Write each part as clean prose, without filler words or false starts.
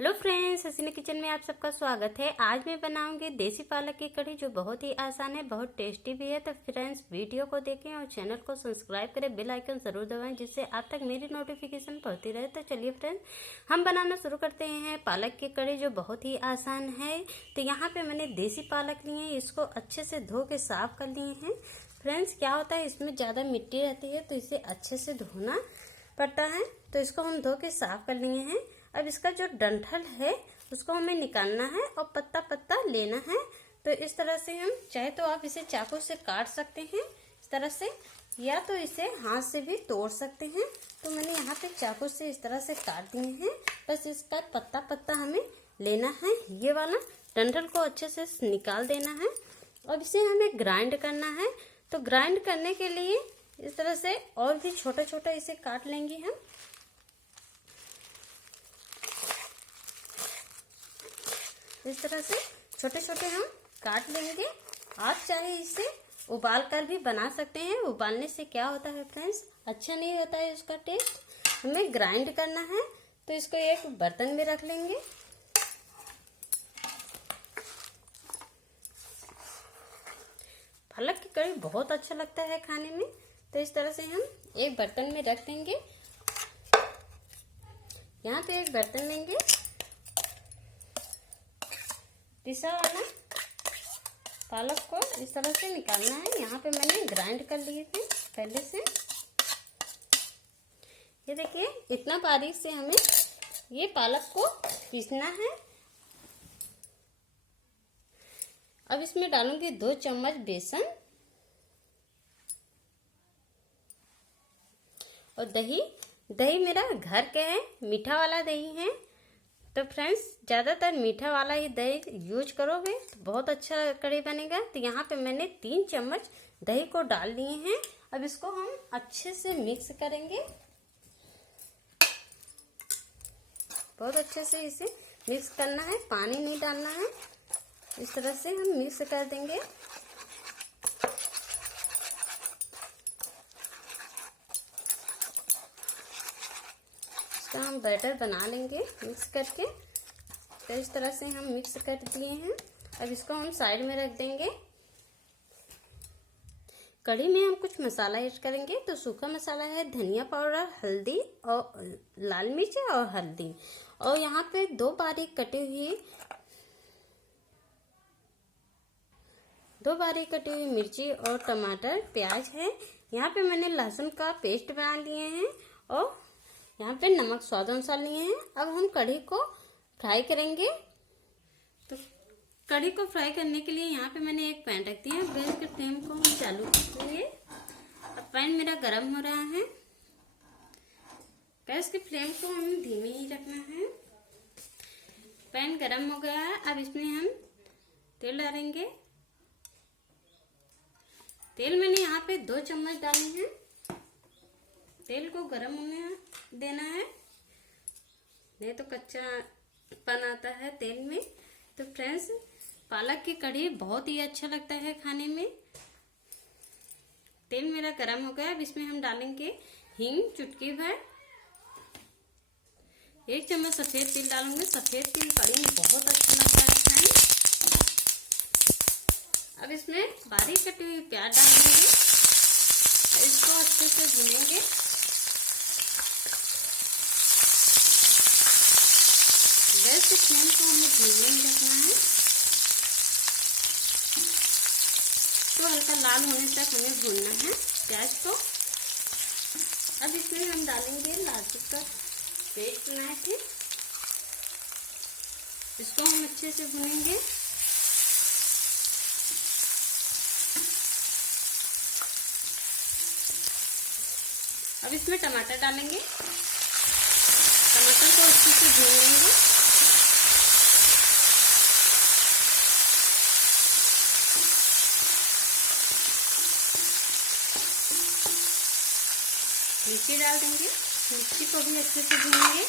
Hello friends, हसीना kitchen में आप सबका स्वागत है। आज मैं बनाऊंगी देसी पालक की कढ़ी जो बहुत ही आसान है, बहुत टेस्टी भी है। तो फ्रेंड्स वीडियो को देखें और चैनल को सब्सक्राइब करें, बेल आइकन जरूर दबाएं जिससे आप तक मेरी नोटिफिकेशन पहुंचती रहे। तो चलिए फ्रेंड्स, हम बनाना शुरू करते हैं पालक की कढ़ी जो बहुत ही आसान है। तो यहाँ पे मैंने देसी पालक लिए हैं, इसको अच्छे से धो के साफ कर लिए हैं। फ्रेंड्स, क्या होता है इसमें ज़्यादा मिट्टी रहती है तो इसे अच्छे से धोना पड़ता है। तो इसको हम धो के साफ कर लिए हैं। अब इसका जो डंठल है उसको हमें निकालना है और पत्ता पत्ता लेना है। तो इस तरह से हम चाहे तो आप इसे चाकू से काट सकते हैं इस तरह से, या तो इसे हाथ से भी तोड़ सकते हैं। तो मैंने यहाँ पे चाकू से इस तरह से काट दिए हैं। बस इसका पत्ता पत्ता हमें लेना है, ये वाला डंठल को अच्छे से निकाल देना है। अब इसे हमें ग्राइंड करना है। तो ग्राइंड करने के लिए इस तरह से और भी छोटा छोटा इसे काट लेंगे हम। इस तरह से छोटे छोटे हम काट लेंगे। आप चाहे इसे उबाल कर भी बना सकते हैं। उबालने से क्या होता है फ्रेंड्स, अच्छा नहीं होता है उसका टेस्ट। हमें ग्राइंड करना है तो इसको एक बर्तन में रख लेंगे। पालक की कढ़ी बहुत अच्छा लगता है खाने में। तो इस तरह से हम एक बर्तन में रख देंगे। यहाँ पे एक बर्तन लेंगे, पिसा वाला पालक को इस तरह से निकालना है। यहाँ पे मैंने ग्राइंड कर लिए थे पहले से। ये देखिए, इतना बारीक से हमें ये पालक को पीसना है। अब इसमें डालूंगी 2 चम्मच बेसन और दही। दही मेरा घर का है, मीठा वाला दही है। तो फ्रेंड्स, ज़्यादातर मीठा वाला ही दही यूज करोगे तो बहुत अच्छा कढ़ी बनेगा। तो यहाँ पे मैंने 3 चम्मच दही को डाल लिए हैं। अब इसको हम अच्छे से मिक्स करेंगे। बहुत अच्छे से इसे मिक्स करना है, पानी नहीं डालना है। इस तरह से हम मिक्स कर देंगे। इसका हम बैटर बना लेंगे मिक्स करके। तो इस तरह से हम मिक्स कर दिए हैं। अब इसको हम साइड में रख देंगे। कढ़ी में हम कुछ मसाला ऐड करेंगे। तो सूखा मसाला है धनिया पाउडर, हल्दी और लाल मिर्च और हल्दी, और यहाँ पे 2 बारीक कटी हुई मिर्ची और टमाटर, प्याज है। यहाँ पे मैंने लहसुन का पेस्ट बना लिए हैं और यहाँ पे नमक स्वाद अनुसार लिए हैं। अब हम कढ़ी को फ्राई करेंगे। तो कढ़ी को फ्राई करने के लिए यहाँ पे मैंने एक पैन रख दिया। गैस के फ्लेम को हम चालू करेंगे। अब पैन मेरा गर्म हो रहा है। गैस के फ्लेम को हम धीमे ही रखना है। पैन गर्म हो गया है। अब इसमें हम तेल डालेंगे। तेल मैंने यहाँ पे 2 चम्मच डाले हैं। तेल को गर्म होने देना है, नहीं तो कच्चापन आता है तेल में। तो फ्रेंड्स, पालक की कढ़ी बहुत ही अच्छा लगता है खाने में। तेल मेरा गर्म हो गया। अब इसमें हम डालेंगे हींग, चुटकी भर। 1 चम्मच सफेद तिल डालूंगे। सफेद तिल कढ़ी में बहुत अच्छा लगता है फ्रेंड्स। अब इसमें बारीक कटी हुई प्याज डालेंगे। इसको अच्छे से भूनेंगे। गैस के फ्लेम को हमें धीमे ही रखना है। तो हल्का लाल होने तक हमें भूनना है प्याज को। अब इसमें हम डालेंगे लहसुन का पेस्ट बनाए थे। इसको हम अच्छे से भूनेंगे। अब इसमें टमाटर डालेंगे। टमाटर को अच्छे से भून लेंगे। मिर्ची डाल देंगे। मिर्ची को भी अच्छे से भूनेंगे।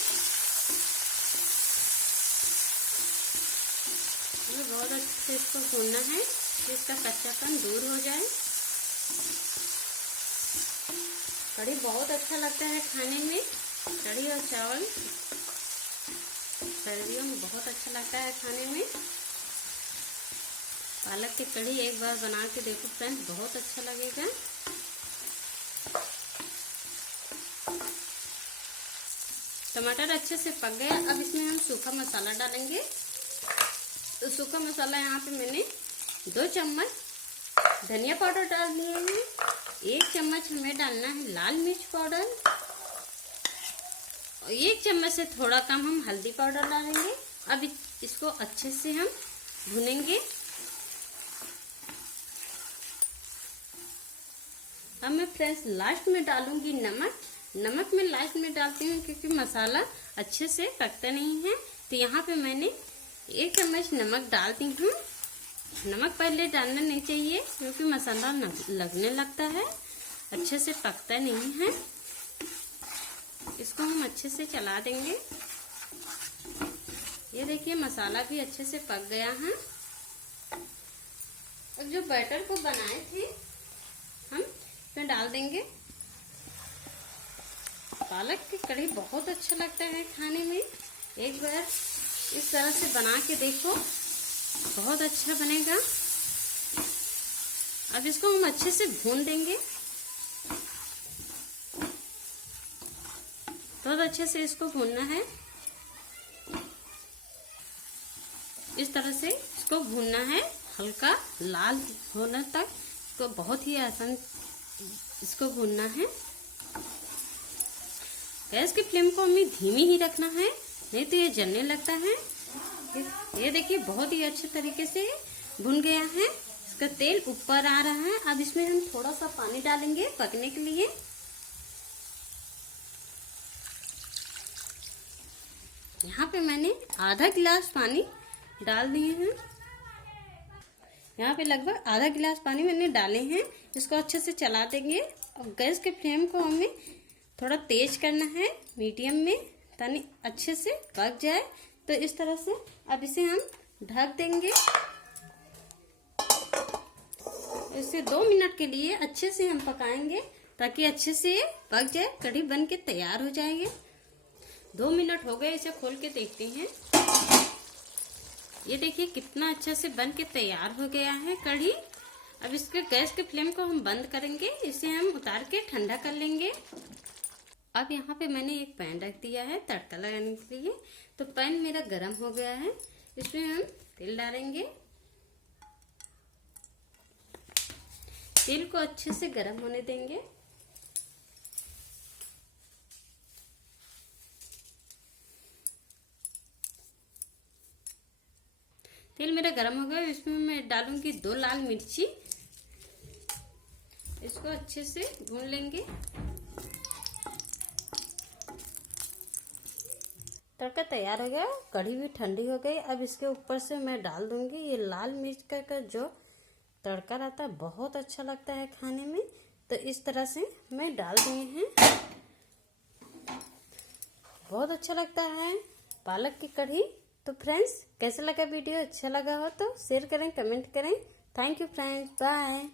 हमें बहुत अच्छे से इसको भूनना है, इसका कच्चापन दूर हो जाए। कढ़ी बहुत अच्छा लगता है खाने में, कढ़ी और चावल। सर्दियों में बहुत अच्छा लगता है खाने में। पालक की कढ़ी एक बार बना के देखो फ्रेंड्स, बहुत अच्छा लगेगा। टमाटर अच्छे से पक गया। अब इसमें हम सूखा मसाला डालेंगे। तो सूखा मसाला यहाँ पे मैंने 2 चम्मच धनिया पाउडर डाल दिए हैं। 1 चम्मच हमें डालना है लाल मिर्च पाउडर और 1 चम्मच से थोड़ा कम हम हल्दी पाउडर डालेंगे। अब इसको अच्छे से हम भुनेंगे। अब मैं फ्रेंड्स लास्ट में डालूंगी नमक। नमक मैं लास्ट में डालती हूँ क्योंकि मसाला अच्छे से पकता नहीं है। तो यहाँ पे मैंने 1 चम्मच नमक डालती हूँ। नमक पहले डालना नहीं चाहिए क्योंकि मसाला लगने लगता है, अच्छे से पकता नहीं है। इसको हम अच्छे से चला देंगे। ये देखिए मसाला भी अच्छे से पक गया है। अब जो बैटर को बनाए थे हम इसमें डाल देंगे। पालक की कढ़ी बहुत अच्छा लगता है खाने में। एक बार इस तरह से बना के देखो, बहुत अच्छा बनेगा। अब इसको हम अच्छे से भून देंगे। बहुत अच्छे से इसको भूनना है। इस तरह से इसको भूनना है, हल्का लाल होने तक। इसको बहुत ही आसान इसको भूनना है। गैस की फ्लेम को हमें धीमी ही रखना है, नहीं तो ये जलने लगता है। ये देखिए बहुत ही अच्छे तरीके से भुन गया है। इसका तेल ऊपर आ रहा है। अब इसमें हम थोड़ा सा पानी डालेंगे पकने के लिए। यहाँ पे मैंने आधा गिलास पानी डाल दिए हैं। यहाँ पे लगभग आधा गिलास पानी मैंने डाले हैं। इसको अच्छे से चला देंगे और गैस के फ्लेम को हमें थोड़ा तेज करना है, मीडियम में, ताकि अच्छे से पक जाए। तो इस तरह से अब इसे हम ढक देंगे। इसे 2 मिनट के लिए अच्छे से हम पकाएंगे ताकि अच्छे से पक जाए, कढ़ी बन के तैयार हो जाएगी। 2 मिनट हो गए, इसे खोल के देखते हैं। ये देखिए कितना अच्छा से बन के तैयार हो गया है कढ़ी। अब इसके गैस के फ्लेम को हम बंद करेंगे। इसे हम उतार के ठंडा कर लेंगे। अब यहाँ पे मैंने एक पैन रख दिया है तड़का लगाने के लिए। तो पैन मेरा गरम हो गया है। इसमें हम तेल डालेंगे। तेल को अच्छे से गरम होने देंगे। तेल मेरा गरम हो गया। इसमें मैं डालूंगी 2 लाल मिर्ची। इसको अच्छे से भून लेंगे। तड़का तैयार हो गया, कढ़ी भी ठंडी हो गई। अब इसके ऊपर से मैं डाल दूंगी ये लाल मिर्च का जो तड़का रहता है, बहुत अच्छा लगता है खाने में। तो इस तरह से मैं डाल दिए हैं। बहुत अच्छा लगता है पालक की कढ़ी। तो फ्रेंड्स कैसा लगा वीडियो? अच्छा लगा हो तो शेयर करें, कमेंट करें। Thank you friends, bye.